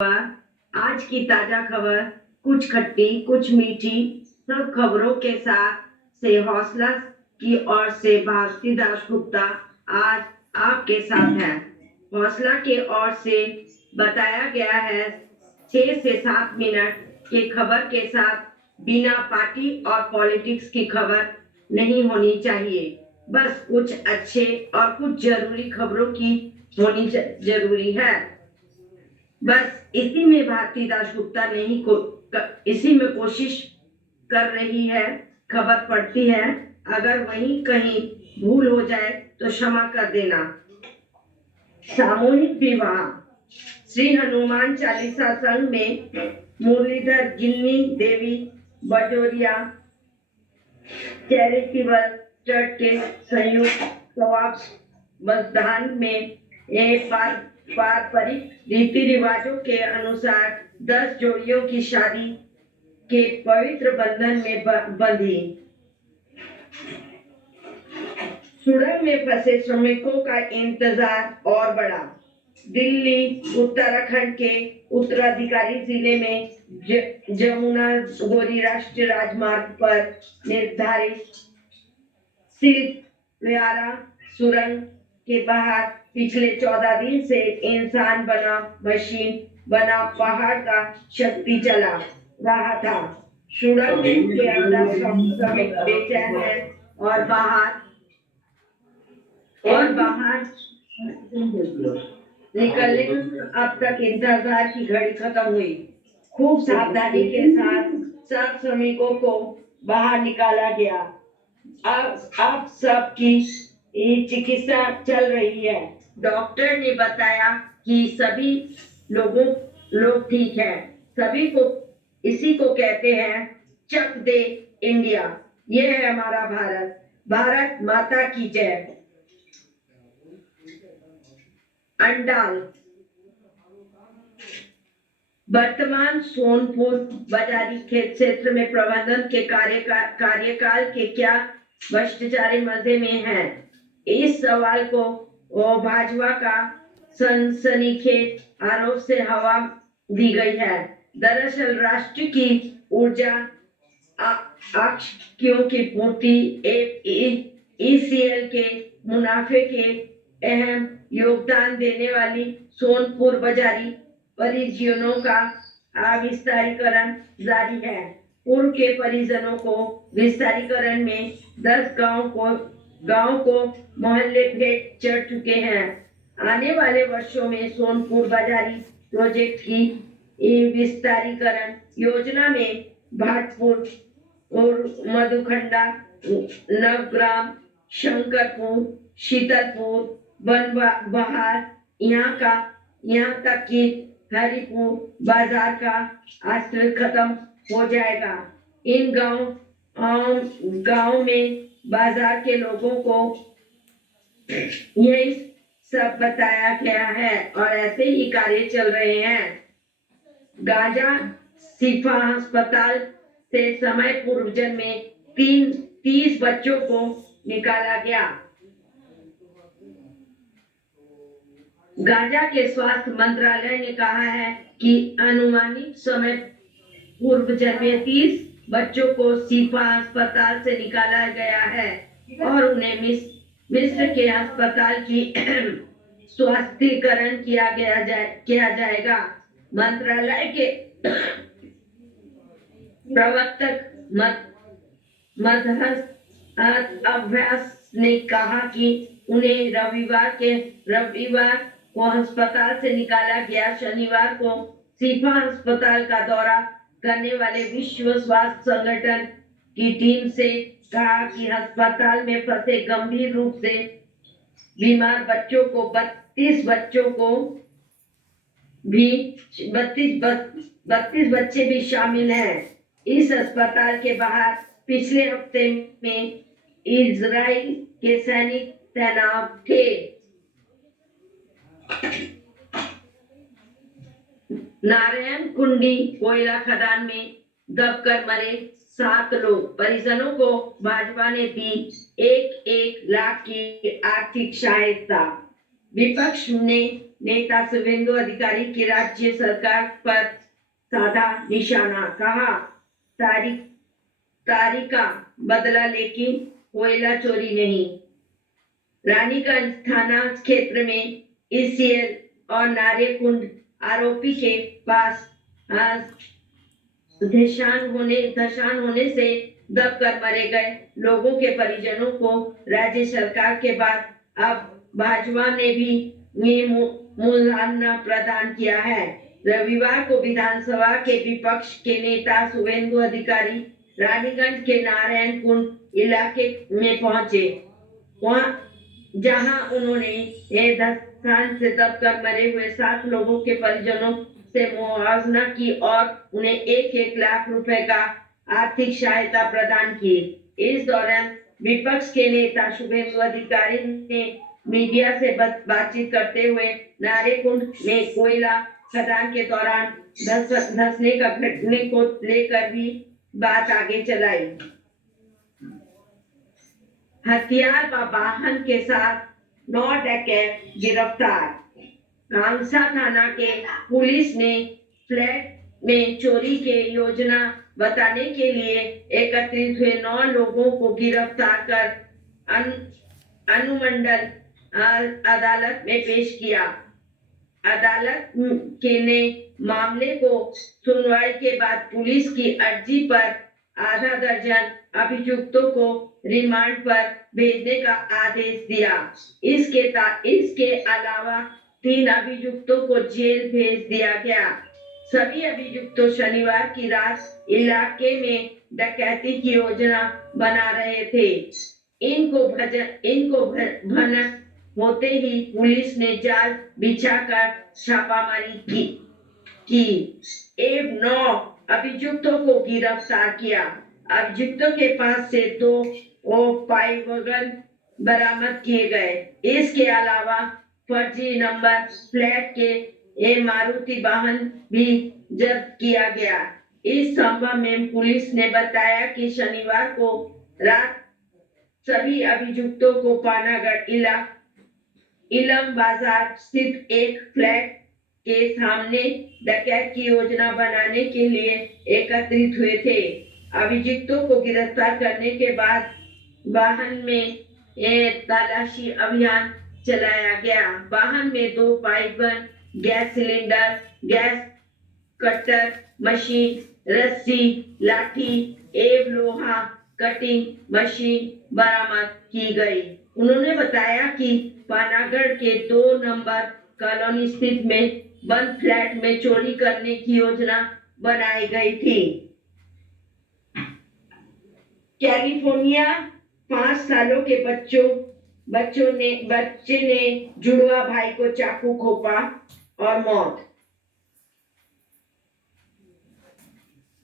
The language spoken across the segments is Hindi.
आज की ताजा खबर, कुछ खट्टी कुछ मीठी, सब खबरों के साथ से हौसला की ओर से भारती दासगुप्ता आज आपके साथ है। हौसला के ओर से बताया गया है 6 से 7 मिनट के खबर के साथ बिना पार्टी और पॉलिटिक्स की खबर नहीं होनी चाहिए। बस कुछ अच्छे और कुछ जरूरी खबरों की होनी जरूरी है। बस इसी में भारती दासगुप्ता नहीं इसी में कोशिश कर रही है। खबर पढ़ती है, अगर वहीं कहीं भूल हो जाए तो क्षमा कर देना। सामूहिक विवाह। श्री हनुमान चालीसा संघ में मुरलीधर गिन्नी देवी बजोरिया चैरिटेबल ट्रस्ट के संयुक्त तत्वावधान में एक पारंपरिक रीति रिवाजों के अनुसार 10 जोड़ियों की शादी के पवित्र बंधन में बंधी। सुरंग में फंसे श्रमिकों का इंतजार और बढ़ा। दिल्ली उत्तराखंड के उत्तराधिकारी जिले में जमुना गोरी राष्ट्रीय राजमार्ग पर निर्धारित सिल्क व्यारा सुरंग के बाहर पिछले 14 दिन से इंसान बना मशीन बना पहाड़ का शक्ति चला रहा था। सुरंग के अंदर श्रमिक बेचैन है और बाहर निकलने अब तक इंतजार की घड़ी खत्म हुई। खूब सावधानी के साथ सब श्रमिकों को बाहर निकाला गया। अब सबकी चिकित्सा चल रही है। डॉक्टर ने बताया कि सभी लोग ठीक है। सभी को इसी को कहते हैं चक दे इंडिया। ये है हमारा भारत। भारत माता की जय। अंडाल। वर्तमान सोनपुर बाजारी खेत क्षेत्र में प्रबंधन के कार्यकाल के क्या भ्रष्टाचारी मजे में है। इस सवाल को भाजपा का सनसनीखेज आरोप से हवा दी गई है। दरअसल राष्ट्र की ऊर्जा आक्षेपों की पूर्ति ईसीएल के मुनाफे के अहम योगदान देने वाली सोनपुर बाजारी परियोजनाओं का विस्तारीकरण जारी है। पूर्व के परिजनों को विस्तारीकरण में 10 गांव को मोहल्ले भेंट चढ़ चुके हैं। आने वाले वर्षों में सोनपुर बाजारी प्रोजेक्ट की विस्तारीकरण योजना में भाटपुर और मधुखंडा नवग्राम शंकरपुर शीतलपुर बनबहार यहाँ तक कि हरिपुर बाजार का आश्रय खत्म हो जाएगा। इन गांव में बाजार के लोगों को यही सब बताया गया है और ऐसे ही कार्य चल रहे हैं। गाजा शिफा अस्पताल से समय पूर्व जन्मे 30 बच्चों को निकाला गया। गाजा के स्वास्थ्य मंत्रालय ने कहा है कि अनुमानित समय पूर्व जन्मे 30 बच्चों को शिफा अस्पताल से निकाला गया है और उन्हें मिस्र के अस्पताल की स्वास्थ्यकरण किया जाएगा। मंत्रालय के प्रवक्ता मदहस अभ्यास ने कहा कि उन्हें रविवार को अस्पताल से निकाला गया। शनिवार को शिफा अस्पताल का दौरा करने वाले विश्व स्वास्थ्य संगठन की टीम से कहा कि अस्पताल में फंसे गंभीर रूप से बीमार बच्चों को 32 बच्चे भी शामिल हैं। इस अस्पताल के बाहर पिछले हफ्ते में इजराइल के सैनिक तैनात थे। नारायण कुंडी कोयला खदान में दबकर मरे 7 लोग। परिजनों को भाजपा ने दी 1 लाख की आर्थिक सहायता। विपक्ष ने नेता शुभेंदु अधिकारी की राज्य सरकार पर साधा निशाना। कहा तारीख तारिका बदला लेकिन कोयला चोरी नहीं। रानीगंज थाना क्षेत्र में ईसीएल और नारेकुंड आरोपी के पास धशान होने से दबकर मरे गए लोगों के परिजनों को राज्य सरकार के बाद अब भाजपा ने भी मुआवजा प्रदान किया है। रविवार को विधानसभा के विपक्ष के नेता शुभेंदु अधिकारी रानीगंज के नारायण कुंड इलाके में पहुंचे, जहां उन्होंने धसान से दबकर मरे हुए 7 लोगों के परिजनों से मुआवजा की और उन्हें 1-1 लाख रुपए का आर्थिक सहायता प्रदान की। इस दौरान विपक्ष के नेता शुभेंदु अधिकारी ने मीडिया से बातचीत करते हुए नारेकुंड में कोयला खदान के दौरान धंसने का घटने को लेकर भी बात आगे चलाई। हथियार व वाहन के साथ 9 डकैत गिरफ्तार। कांगसा थाना के पुलिस ने फ्लैट में चोरी के योजना बताने के लिए एकत्रित हुए 9 लोगों को गिरफ्तार कर अनुमंडल अदालत में पेश किया। अदालत के ने मामले को सुनवाई के बाद पुलिस की अर्जी पर आधा दर्जन अभियुक्तों को रिमांड पर भेजने का आदेश दिया। इसके अलावा 3 अभियुक्तों को जेल भेज दिया गया। सभी अभियुक्त शनिवार की रात इलाके में डकैती की योजना बना रहे थे। इनको भनक होते ही पुलिस ने जाल बिछाकर छापामारी की। 9 अभियुक्तों को गिरफ्तार किया। अभियुक्तों के पास से 2 पाइवगन बरामद किए गए। इसके अलावा फर्जी नंबर प्लेट के मारुति वाहन भी जब्त किया गया। इस संबंध में पुलिस ने बताया कि शनिवार को रात सभी अभियुक्तों को पानागढ़ इलम बाजार स्थित एक फ्लैट के सामने डकैत की योजना बनाने के लिए एकत्रित हुए थे। अभियुक्तों को गिरफ्तार करने के बाद वाहन में तलाशी अभियान चलाया गया। वाहन में 2 pipe gun, gas cylinder, gas cutter machine, रस्सी, लाठी एवं लोहा कटिंग मशीन बरामद की गई। उन्होंने बताया कि पानागढ़ के 2 नंबर कॉलोनी स्थित में बंद फ्लैट में चोरी करने की योजना बनाई गई थी। कैलिफोर्निया 5 सालों के बच्चे ने जुड़वा भाई को चाकू घोंपा और मौत।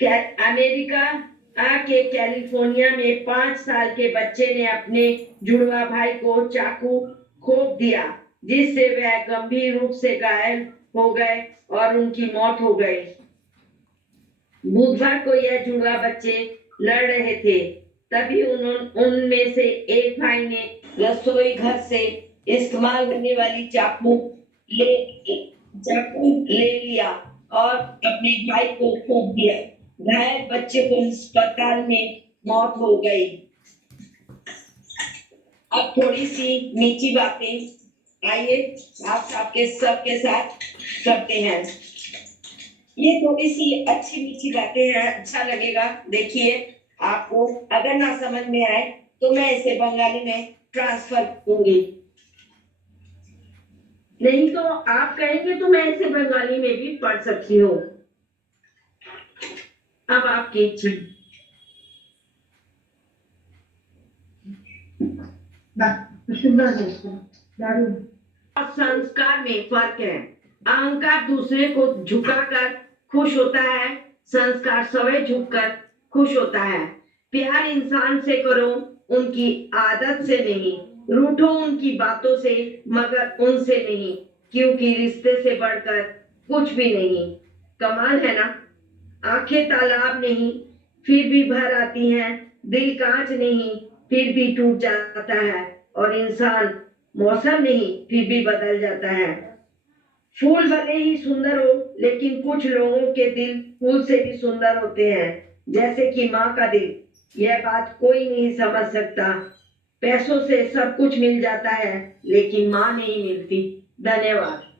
अमेरिका के कैलिफोर्निया में 5 साल के बच्चे ने अपने जुड़वा भाई को चाकू घोंप दिया, जिससे वह गंभीर रूप से घायल हो गए और उनकी मौत हो गई। बुधवार को यह जुड़वा बच्चे लड़ रहे थे, तभी उनमें से एक भाई ने रसोई घर से इस्तेमाल होने वाली चाकू ले लिया और अपने भाई को घोंप दिया। घायल बच्चे को अस्पताल में मौत हो गई। अब थोड़ी सी मीठी बातें आइए आप सबके साथ करते हैं। ये थोड़ी सी अच्छी मीठी बातें हैं, अच्छा लगेगा। देखिए, आपको अगर ना समझ में आए तो मैं इसे बंगाली में ट्रांसफर करूंगी, नहीं तो आप कहेंगे तो मैं इसे बंगाली में भी पढ़ सकती हूँ। अब आपकी इच्छा। संस्कार में फर्क है। अहंकार दूसरे को झुकाकर खुश होता है, संस्कार स्वयं झुककर खुश होता है। प्यार इंसान से करो, उनकी आदत से नहीं। रूठो उनकी बातों से, मगर उनसे नहीं, क्योंकि रिश्ते से बढ़कर कुछ भी नहीं। कमाल है ना। आंखें तालाब नहीं फिर भी भर आती हैं, दिल कांच नहीं फिर भी टूट जाता है, और इंसान मौसम नहीं फिर भी बदल जाता है। फूल भले ही सुंदर हो, लेकिन कुछ लोगों के दिल फूल से भी सुंदर होते हैं, जैसे कि माँ का दिल। यह बात कोई नहीं समझ सकता। पैसों से सब कुछ मिल जाता है, लेकिन माँ नहीं मिलती। धन्यवाद।